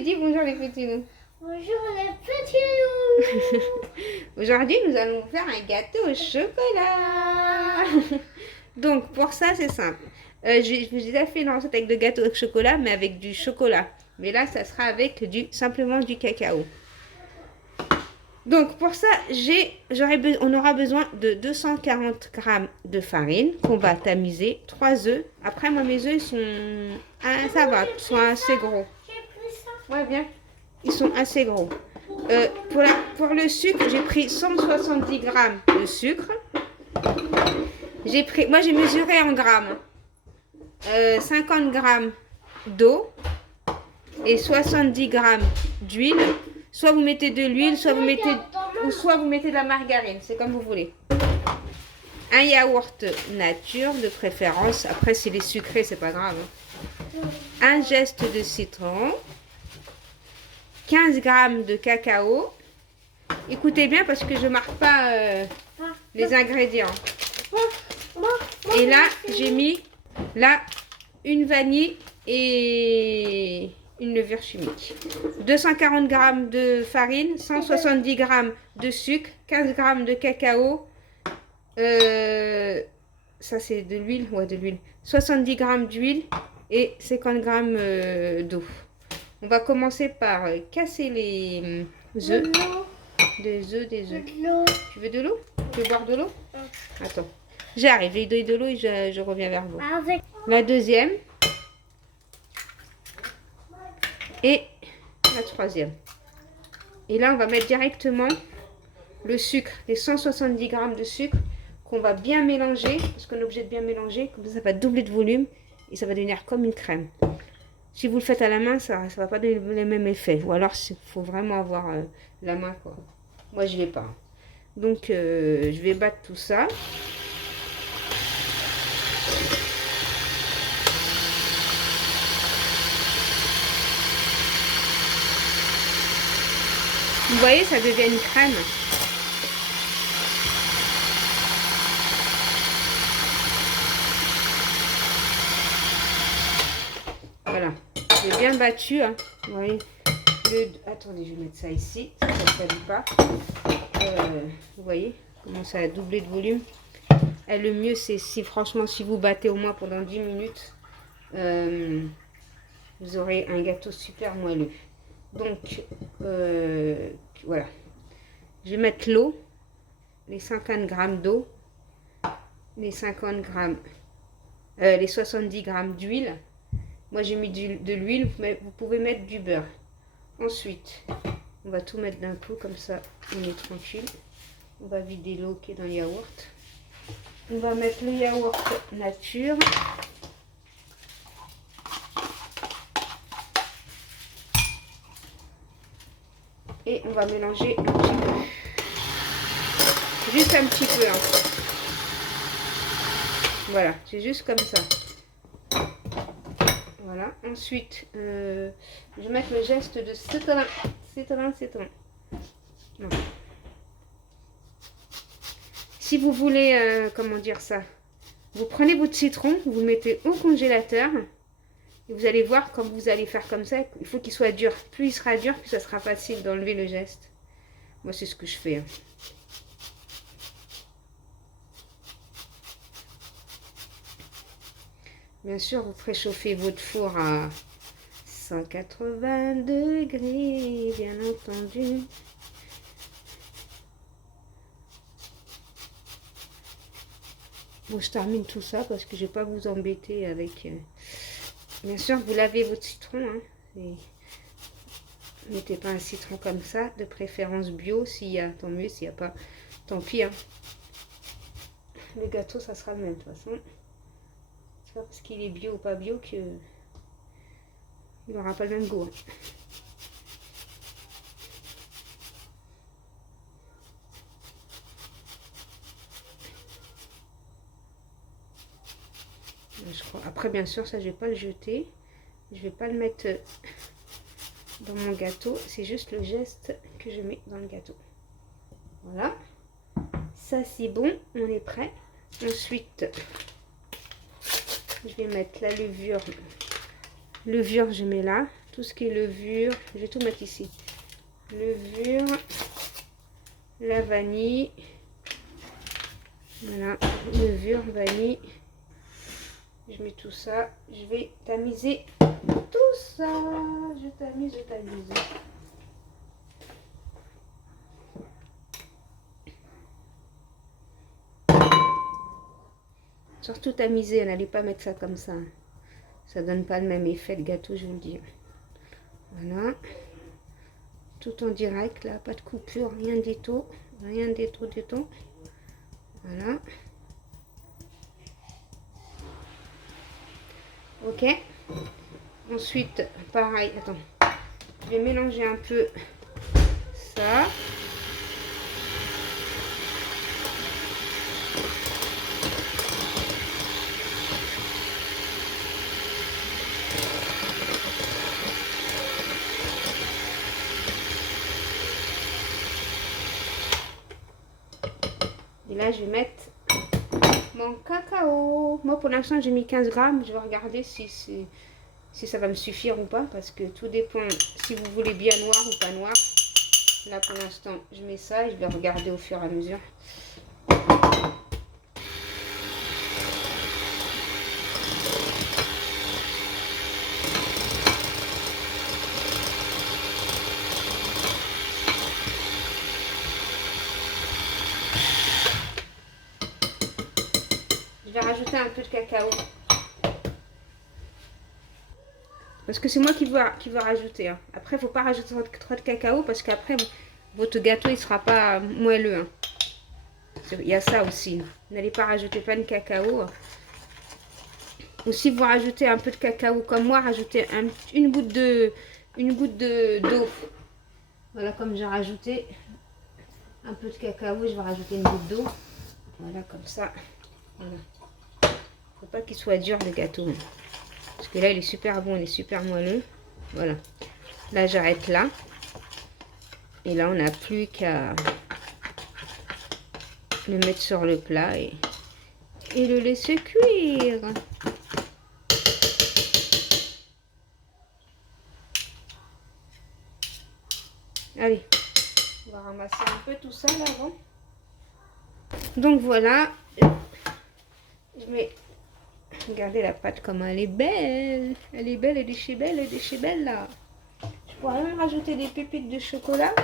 dis bonjour les petits loups. Bonjour les petits loups. Aujourd'hui, nous allons faire un gâteau au chocolat. Donc, pour ça, c'est simple. J'ai déjà fait une recette avec de gâteau au chocolat, mais avec du chocolat. Mais là, ça sera avec simplement du cacao. Donc, pour ça, on aura besoin de 240 g de farine qu'on va tamiser, 3 œufs. Après, moi, mes œufs, ils sont, ça va, ils sont assez gros. J'ai pris ça. Ouais, bien. Ils sont assez gros. Pour le sucre, j'ai pris 170 g de sucre. Moi, j'ai mesuré en grammes. 50 g d'eau et 70 g d'huile. Soit vous mettez de l'huile, soit vous mettez de la margarine. C'est comme vous voulez. Un yaourt nature de préférence. Après, s'il est sucré, c'est pas grave. Un geste de citron. 15 g de cacao. Écoutez bien parce que je marque pas les ingrédients. Et là, j'ai mis une vanille et une levure chimique. 240 g de farine, 170 g de sucre, 15 g de cacao. Ça c'est de l'huile, ouais, de l'huile. 70 g d'huile et 50 g d'eau. On va commencer par casser les œufs. Des œufs. Tu veux de l'eau? Tu veux boire de l'eau? Attends. J'arrive, j'ai de l'eau et je reviens vers vous. La deuxième. Et la troisième. Et là, on va mettre directement le sucre, les 170 g de sucre qu'on va bien mélanger. Parce qu'on est obligé de bien mélanger. Comme ça va doubler de volume et ça va devenir comme une crème. Si vous le faites à la main, ça ne va pas donner le même effet. Ou alors, il faut vraiment avoir la main, quoi. Moi, je ne l'ai pas. Donc, je vais battre tout ça. Vous voyez, ça devient une crème. Voilà. J'ai bien battu. Hein. Vous voyez. Attendez, je vais mettre ça ici. Ça ne s'allume pas. Vous voyez comment ça a doublé de volume. Et le mieux, c'est franchement, si vous battez au moins pendant 10 minutes, vous aurez un gâteau super moelleux. Donc, voilà. Je vais mettre l'eau, les 50 g d'eau, les 50 g, les 70 g d'huile. Moi, j'ai mis de l'huile, mais vous pouvez mettre du beurre. Ensuite, on va tout mettre d'un coup, comme ça, on est tranquille. On va vider l'eau qui est dans le yaourt. On va mettre le yaourt nature. Et on va mélanger un petit peu. Juste un petit peu. Hein. Voilà, c'est juste comme ça. Voilà. Ensuite, je vais mettre le geste de citron. Non. Si vous voulez, comment dire ça, vous prenez votre citron, vous le mettez au congélateur. Et vous allez voir quand vous allez faire comme ça, il faut qu'il soit dur. Plus il sera dur, plus ça sera facile d'enlever le geste. Moi, c'est ce que je fais. Hein. Bien sûr, vous préchauffez votre four à 180 degrés, bien entendu. Bon, je termine tout ça parce que je ne vais pas vous embêter avec... Bien sûr, vous lavez votre citron. Hein, et... Mettez pas un citron comme ça, de préférence bio. S'il y a, tant mieux. S'il n'y a pas, tant pis. Hein. Le gâteau, ça sera le même de toute façon. C'est pas parce qu'il est bio ou pas bio que il n'aura pas le même goût. Hein. Je crois. Après, bien sûr, ça, je vais pas le jeter. Je vais pas le mettre dans mon gâteau. C'est juste le geste que je mets dans le gâteau. Voilà. Ça, c'est bon. On est prêt. Ensuite, je vais mettre la levure. Levure, je mets là. tout ce qui est levure. Je vais tout mettre ici. Levure, la vanille. Voilà, levure, vanille. Je mets tout ça. Je vais tamiser tout ça. Je tamise, je tamise. Surtout tamiser, n'allez pas mettre ça comme ça. Ça donne pas le même effet de gâteau, je vous le dis. Voilà. Tout en direct, là, pas de coupure, rien du tout. Rien du tout, du tout. Voilà. Ok. Ensuite, pareil, attends. Je vais mélanger un peu ça. Et là, je vais mettre mon cacao. Moi, pour l'instant, j'ai mis 15 grammes. Je vais regarder si ça va me suffire ou pas. Parce que tout dépend si vous voulez bien noir ou pas noir. Là, pour l'instant, je mets ça et je vais regarder au fur et à mesure. Je vais rajouter un peu de cacao. Parce que c'est moi qui vais rajouter. Hein. Après, il ne faut pas rajouter trop de cacao parce qu'après, votre gâteau, il ne sera pas moelleux. Hein. Il y a ça aussi. N'allez pas rajouter plein de cacao. Ou si vous rajoutez un peu de cacao comme moi, rajoutez une goutte d'eau. Voilà, comme j'ai rajouté un peu de cacao, je vais rajouter une goutte d'eau. Voilà, comme ça. Voilà. Faut pas qu'il soit dur le gâteau. Parce que là, il est super bon, il est super moelleux. Voilà. Là, j'arrête là. Et là, on n'a plus qu'à le mettre sur le plat et le laisser cuire. Allez, on va ramasser un peu tout ça là avant. Donc voilà. Je mets... Regardez la pâte comme elle est belle. Elle est belle, elle est chez belle, elle est chez belle là. Je pourrais même rajouter des pépites de chocolat.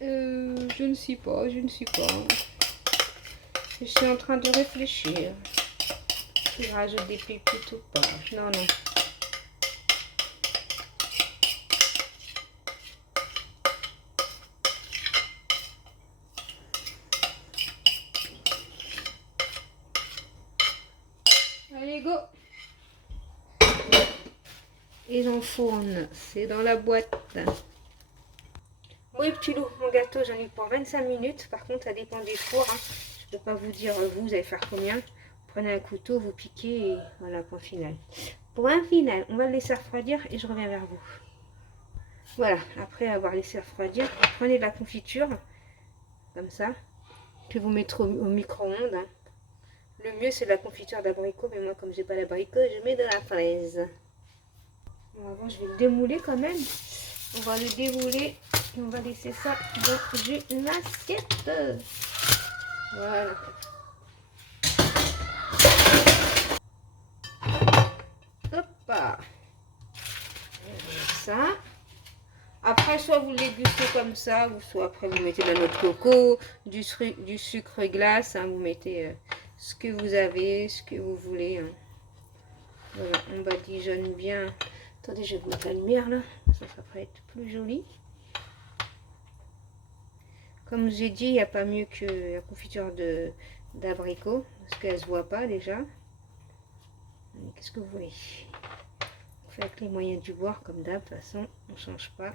Je ne sais pas, je ne sais pas. Je suis en train de réfléchir. Si je rajoute des pépites ou pas. Non, non. Allez, go! Et j'enfourne. C'est dans la boîte. Oui, petit loup, mon gâteau, j'en ai pour 25 minutes. Par contre, ça dépend des fours. Hein. Je ne peux pas vous dire, vous allez faire combien. Vous prenez un couteau, vous piquez et voilà, point final. Point final, on va le laisser refroidir et je reviens vers vous. Voilà, après avoir laissé refroidir, vous prenez de la confiture, comme ça, que vous mettez au micro-ondes. Hein. Le mieux, c'est de la confiture d'abricot, mais moi, comme j'ai pas d'abricot, je mets de la fraise. Bon, avant, je vais le démouler quand même. On va le dérouler et on va laisser ça dans une assiette. Voilà. Hop. Ça. Après, soit vous le dégustez comme ça, ou soit après vous mettez de la noix de coco, du sucre glace. Hein, vous mettez ce que vous avez, ce que vous voulez. Hein. Voilà, on badigeonne bien. Attendez, je vais vous mettre la lumière là. Ça va être plus joli. Comme j'ai dit, il n'y a pas mieux que la confiture d'abricot. Parce qu'elle ne se voit pas déjà. Qu'est-ce que vous voulez? On fait avec les moyens du bord comme d'hab. De toute façon, on ne change pas.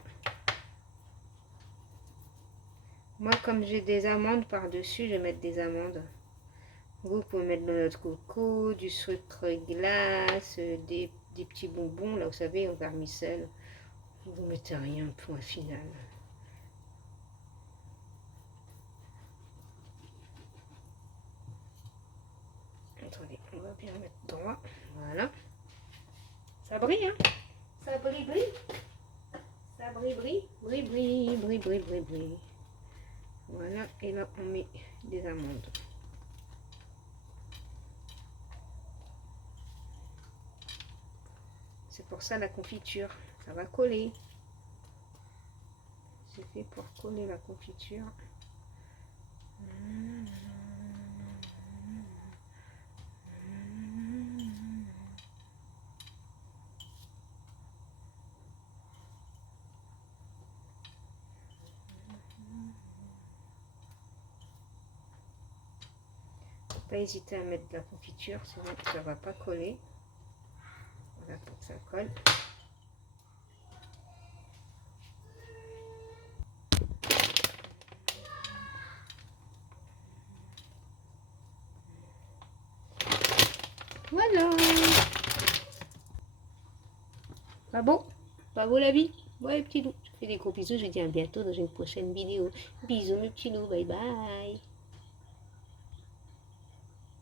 Moi, comme j'ai des amandes par-dessus, je vais mettre des amandes. Vous pouvez mettre de la noix de coco, du sucre glace, des petits bonbons, là, vous savez, en vermicelle. Vous mettez rien, point final. Attendez, on va bien mettre droit. Voilà. Ça brille, hein? Ça brille. Ça brille. Voilà, et là on met des amandes. C'est pour ça la confiture, ça va coller. C'est fait pour coller la confiture. Pas hésiter à mettre de la confiture, sinon ça va pas coller. Voilà, pour que ça colle. Voilà. Pas beau? Pas beau la vie? Ouais, petit loup. Je fais des gros bisous. Je vous dis à bientôt dans une prochaine vidéo. Bisous mes petits loups. Bye bye.